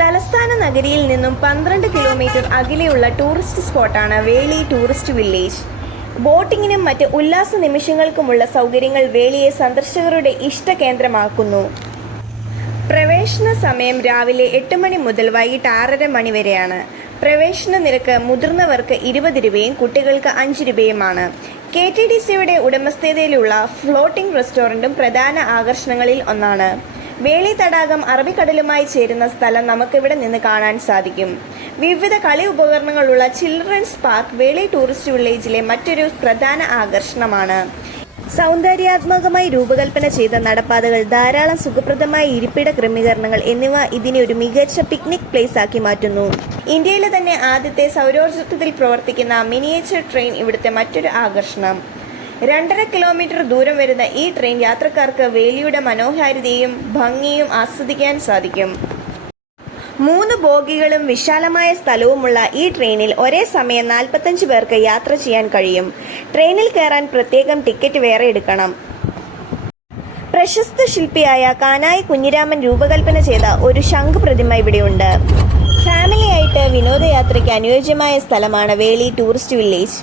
തലസ്ഥാന നഗരിയിൽ നിന്നും 12 കിലോമീറ്റർ അകലെയുള്ള ടൂറിസ്റ്റ് സ്പോട്ടാണ് വേളി ടൂറിസ്റ്റ് വില്ലേജ്. ബോട്ടിങ്ങിനും മറ്റ് ഉല്ലാസ നിമിഷങ്ങൾക്കുമുള്ള സൗകര്യങ്ങൾ വേളിയെ സന്ദർശകരുടെ ഇഷ്ടകേന്ദ്രമാക്കുന്നു. പ്രവേശന സമയം രാവിലെ 8 മണി മുതൽ വൈകിട്ട് 6:30 മണി വരെയാണ്. പ്രവേശന നിരക്ക് മുതിർന്നവർക്ക് 20 രൂപയും കുട്ടികൾക്ക് 5 രൂപയുമാണ്. KTDCയുടെ ഉടമസ്ഥതയിലുള്ള ഫ്ലോട്ടിംഗ് റെസ്റ്റോറൻറ്റും പ്രധാന ആകർഷണങ്ങളിൽ ഒന്നാണ്. വേളി തടാകം അറബിക്കടലുമായി ചേരുന്ന സ്ഥലം നമുക്കിവിടെ നിന്ന് കാണാൻ സാധിക്കും. വിവിധ കളി ഉപകരണങ്ങളുള്ള ചിൽഡ്രൻസ് പാർക്ക് വേളി ടൂറിസ്റ്റ് വില്ലേജിലെ മറ്റൊരു പ്രധാന ആകർഷണമാണ്. സൗന്ദര്യാത്മകമായി രൂപകൽപ്പന ചെയ്ത നടപ്പാതകൾ, ധാരാളം സുഖപ്രദമായ ഇരിപ്പിട ക്രമീകരണങ്ങൾ എന്നിവ ഇതിനെ ഒരു മികച്ച പിക്നിക് പ്ലേസ് ആക്കി മാറ്റുന്നു. ഇന്ത്യയിലെ തന്നെ ആദ്യത്തെ സൗരോർജ്ജത്തിൽ പ്രവർത്തിക്കുന്ന മിനിയേച്ചർ ട്രെയിൻ ഇവിടുത്തെ മറ്റൊരു ആകർഷണം. 2.5 കിലോമീറ്റർ ദൂരം വരുന്ന ഈ ട്രെയിൻ യാത്രക്കാർക്ക് വേലിയുടെ മനോഹാരിതയും ഭംഗിയും ആസ്വദിക്കാൻ സാധിക്കും. 3 ബോഗികളും വിശാലമായ സ്ഥലവുമുള്ള ഈ ട്രെയിനിൽ ഒരേ സമയം 45 പേർക്ക് യാത്ര ചെയ്യാൻ കഴിയും. ട്രെയിനിൽ കയറാൻ പ്രത്യേകം ടിക്കറ്റ് വേറെ എടുക്കണം. പ്രശസ്ത ശില്പിയായ കാനായി കുഞ്ഞിരാമൻ രൂപകൽപ്പന ചെയ്ത ഒരു ശംഖ് പ്രതിമ ഇവിടെയുണ്ട്. ഫാമിലിയായിട്ട് വിനോദയാത്രയ്ക്ക് അനുയോജ്യമായ സ്ഥലമാണ് വേളി ടൂറിസ്റ്റ് വില്ലേജ്.